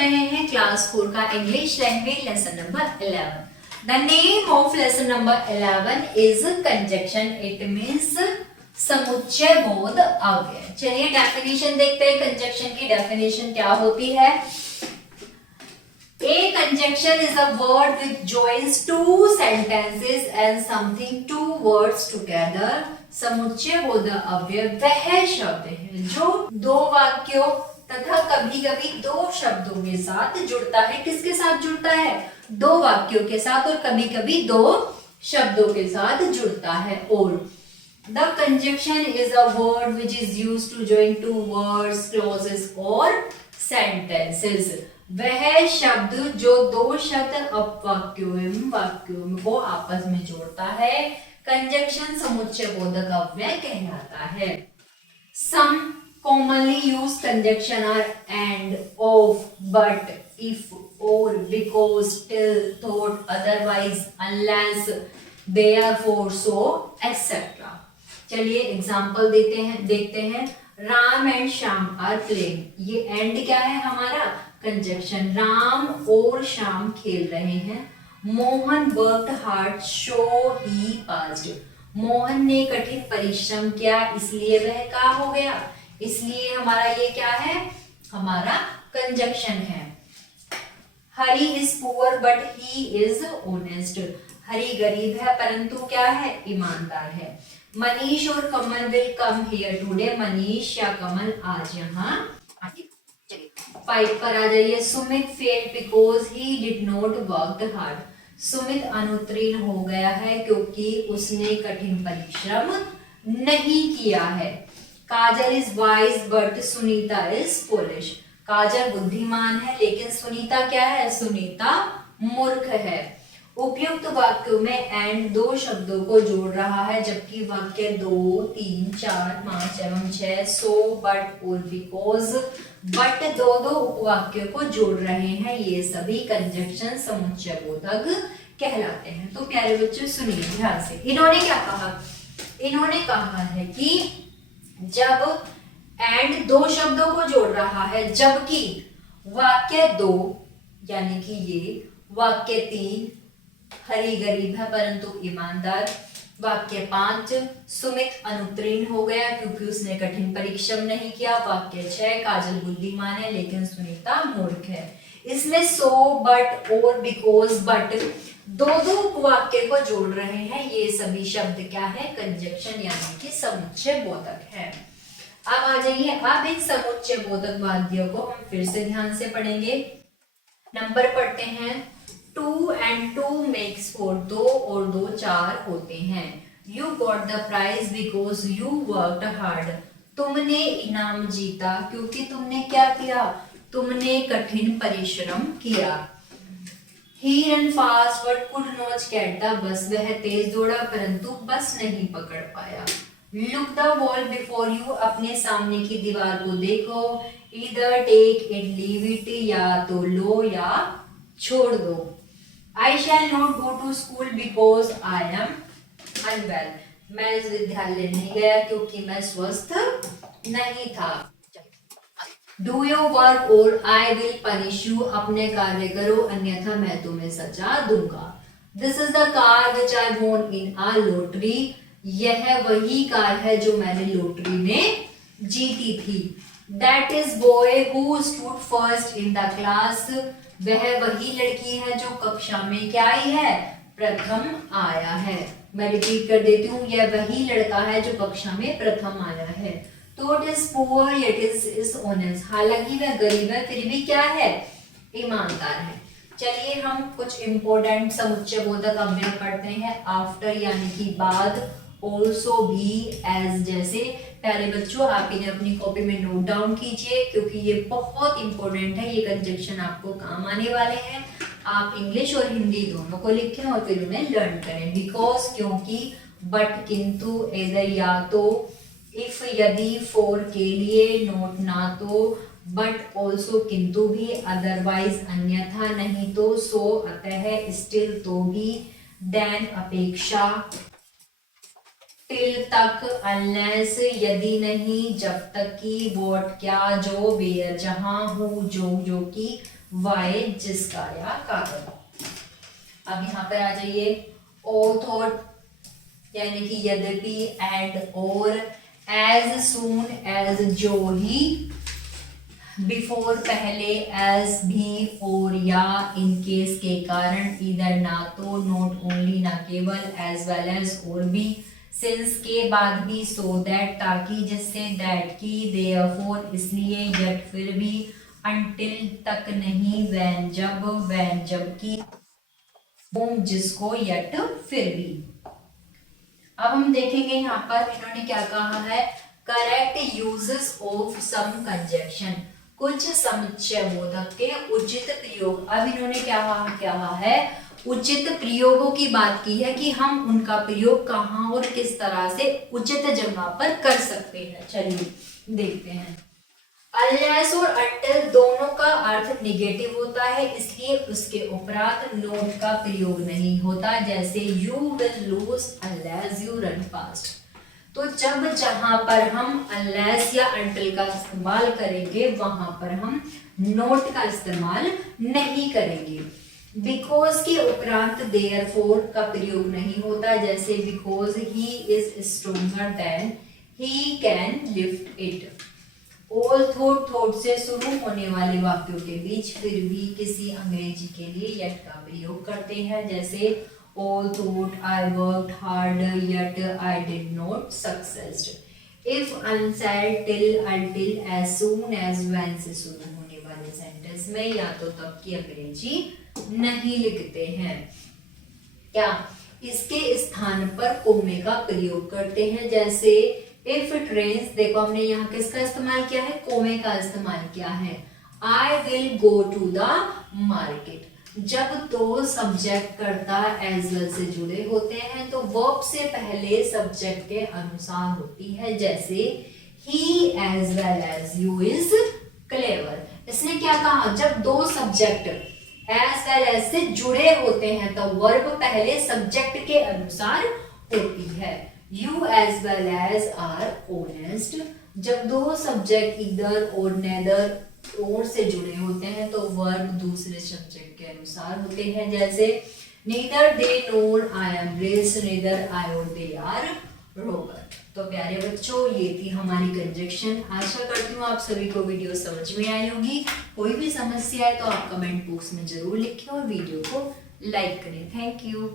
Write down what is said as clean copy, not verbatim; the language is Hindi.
रहे हैं क्लास 4 का English language lesson number 11। The name of lesson number 11 is conjunction. It means समुच्चय बोध अव्यय। चलिए डेफिनेशन देखते हैं। कंजक्शन की डेफिनेशन क्या होती है? A conjunction is a word which joins two sentences and something two words together. समुच्चय बोधक अव्यय वह शब्द है जो दो वाक्यों तथा कभी कभी दो शब्दों के साथ जुड़ता है। किसके साथ जुड़ता है? दो वाक्यों के साथ और कभी कभी दो शब्दों के साथ जुड़ता है। और the conjunction is a word which is used to join two words, clauses or sentences. वह शब्द जो दो शब्द अपवाक्यों एवं वाक्यों को आपस में जोड़ता है कंजक्शन समुच्चय बोधक अव्यय कहलाता है। Some commonly used conjunction are and, of, but, if, or, because, till, thought, otherwise, unless, therefore, so, etc. चलिए एग्जाम्पल देखते हैं। Ram and Shyam are playing. ये एंड क्या है हमारा? कंजक्शन। राम और श्याम खेल रहे हैं। मोहन वर्कड हार्ड सो ही पास्ड। मोहन ने कठिन परिश्रम किया इसलिए वह क्या हो गया? इसलिए हमारा ये क्या है? हमारा कंजक्शन है। Hari is poor but he is honest. Hari गरीब है परंतु क्या है? ईमानदार है। मनीष और Kamal will come here today. Manish या कमल आज यहाँ आएंगे। चलिए 5 पर आ जाइए। Sumit failed because he did not work hard. Sumit अनुत्तीर्ण हो गया है क्योंकि उसने कठिन परिश्रम नहीं किया है। Kajal is wise but Sunita is foolish. Kajal बुद्धिमान है लेकिन सुनीता क्या है? सुनीता मूर्ख है। उपयुक्त वाक्यों में एंड दो शब्दों को जोड़ रहा है जबकि वाक्य 2, 3, 4, 5 एवं 6 सो, बट और बिकॉज, बट दो उपवाक्यों को जोड़ रहे हैं। ये सभी कंजक्शन समुच्चय बोधक कहलाते हैं। तो प्यारे बच्चों सुनिए ध्यान से। इन्होंने क्या कहा? इन्होंने कहा है कि जब एंड दो शब्दों को जोड़ रहा है जबकि वाक्य 2 यानी कि ये वाक्य 3 हरी गरीब है परंतु ईमानदार। वाक्य 5 सुमित अनुत्तीर्ण हो गया क्योंकि उसने कठिन परिश्रम नहीं किया। वाक्य 6 काजल बुद्धिमान है लेकिन सुनीता मूर्ख है। इसमें सो, बट और बिकॉज, बट दो वाक्य को जोड़ रहे हैं। ये सभी शब्द क्या है? कंजक्शन यानी कि समुच्चय बोधक है। अब आ जाइए। अब इन समुच्चय बोधक वाक्यों को हम फिर से ध्यान से पढ़ेंगे। नंबर पढ़ते हैं। 2 and 2 makes 4। 2 और 2 4 होते हैं। You got the prize because you worked hard। तुमने इनाम जीता क्योंकि तुमने क्या किया? तुमने कठिन परिश्रम किया। He ran fast but could not get the bus। वह तेज दौड़ा परंतु बस नहीं पकड़ पाया। Look the wall before you। अपने सामने की दीवार को देखो। Either take it, leave it। या तो लो या छोड़ दो। I shall not go to school because I am unwell। मैं इस विद्यालय नहीं गया क्योंकि मैं स्वस्थ नहीं था। Do your work or I will punish you। अपने कार्य करो अन्यथा मैं तुम्हें सजा दूंगा। This is the car which I won in a lottery। यह वही कार है जो मैंने लॉटरी में जीती थी। That is boy who stood first in the class। वह वही लड़की है जो कक्षा में क्या आई है? प्रथम आया है। मैं रिपीट कर देती हूँ। यह वही लड़का है जो कक्षा में प्रथम आया है। तो it is poor yet is honest. हालांकि वह गरीब है फिर भी क्या है? ईमानदार है। चलिए हम कुछ इंपॉर्टेंट समुच्चय बोधक अव्यय पढ़ते हैं। आफ्टर यानी कि बाद, ऑल्सो भी, एज जैसे। प्यारे बच्चों आप इन्हें अपनी कॉपी में नोट डाउन कीजिए क्योंकि ये बहुत इंपॉर्टेंट है। ये कंजक्शन आपको काम आने वाले हैं। आप इंग्लिश और हिंदी दोनों को लिखें और फिर उन्हें लर्न करें। बिकॉज क्योंकि, बट किंतु, एदर या तो, इफ यदि, फॉर के लिए, नोट ना तो, बट ऑल्सो किंतु भी, अदरवाइज अन्यथा नहीं तो, सो अतः, स्टिल तो भी, देन अपेक्षा, टिल तक, अनलेस यदि नहीं, जब तक कि, वॉट क्या, जो, वेयर जहां, हु जो कि, वाई जिसका या कारण। अब यहाँ पर आ जाइए, ऑथोट यानी कि यद्यपि, एंड, और, एज सून एज जो ही, बिफोर पहले, एज भी, और, या, इन केस के कारण, इधर ना तो, नॉट ओनली ना केवल, एज वेल एज और भी, सिंस के बाद भी, सो दैट ताकि जिससे, दैट की, देयरफॉर इसलिए, यट फिर भी, अंटिल तक नहीं, वैन जब की, बोम जिसको, यट फिर भी। अब हम देखेंगे यहाँ पर इन्होंने क्या कहा है, correct uses of some conjunction, कुछ समुच्चय बोधक के उचित प्रयोग। अब इन्होंने क्या कहा है, उचित प्रयोगों की बात की है कि हम उनका प्रयोग कहाँ और किस तरह से उचित जगह पर कर सकते हैं। चलिए देखते हैं। अनलेस और अनटिल दोनों का अर्थ निगेटिव होता है, इसलिए उसके उपरांत नोट का प्रयोग नहीं होता, जैसे you will lose unless you run fast. तो जब जहां पर हम अनलेस या अनटिल का इस्तेमाल करेंगे वहां पर हम नोट का इस्तेमाल नहीं करेंगे। बिकॉज के उपरांत देयरफॉर का प्रयोग नहीं होता, जैसे because he is stronger than he can lift it. Although से शुरू होने वाले वाक्यों के बीच फिर भी किसी अंग्रेजी के लिए यट का प्रयोग करते हैं, जैसे although I worked hard yet I did not succeed. If, अनसेड, till, until, as soon as, when से शुरू होने वाले सेंटेंस में या तो तब की अंग्रेजी नहीं लिखते हैं। क्या इसके स्थान पर कोमे का प्रयोग करते हैं, जैसे इफ इट रेन्स, देखो हमने यहाँ किसका इस्तेमाल किया है, कोमे का इस्तेमाल किया है। I will go to the market. जब दो सब्जेक्ट कर्ता एज वेल से जुड़े होते हैं तो वर्ब से पहले सब्जेक्ट के अनुसार होती है, जैसे he as well as you is clever. इसने क्या कहा, जब दो सब्जेक्ट एज वेल एज से जुड़े होते हैं तो वर्ब पहले सब्जेक्ट के अनुसार होती है। You as well as are honest। जब दो सब्जेक्ट इधर और नेदर और से जुड़े होते हैं तो वर्ब दूसरे सब्जेक्ट के अनुसार होते हैं, जैसे neither they nor I am rich, neither I or they are robber। तो प्यारे बच्चों, ये थी हमारी कंजक्शन। आशा करती हूँ आप सभी को वीडियो समझ में आई होगी। कोई भी समस्या है तो आप कमेंट बॉक्स में जरूर लिखें और वीडियो को लाइक करें। Thank you.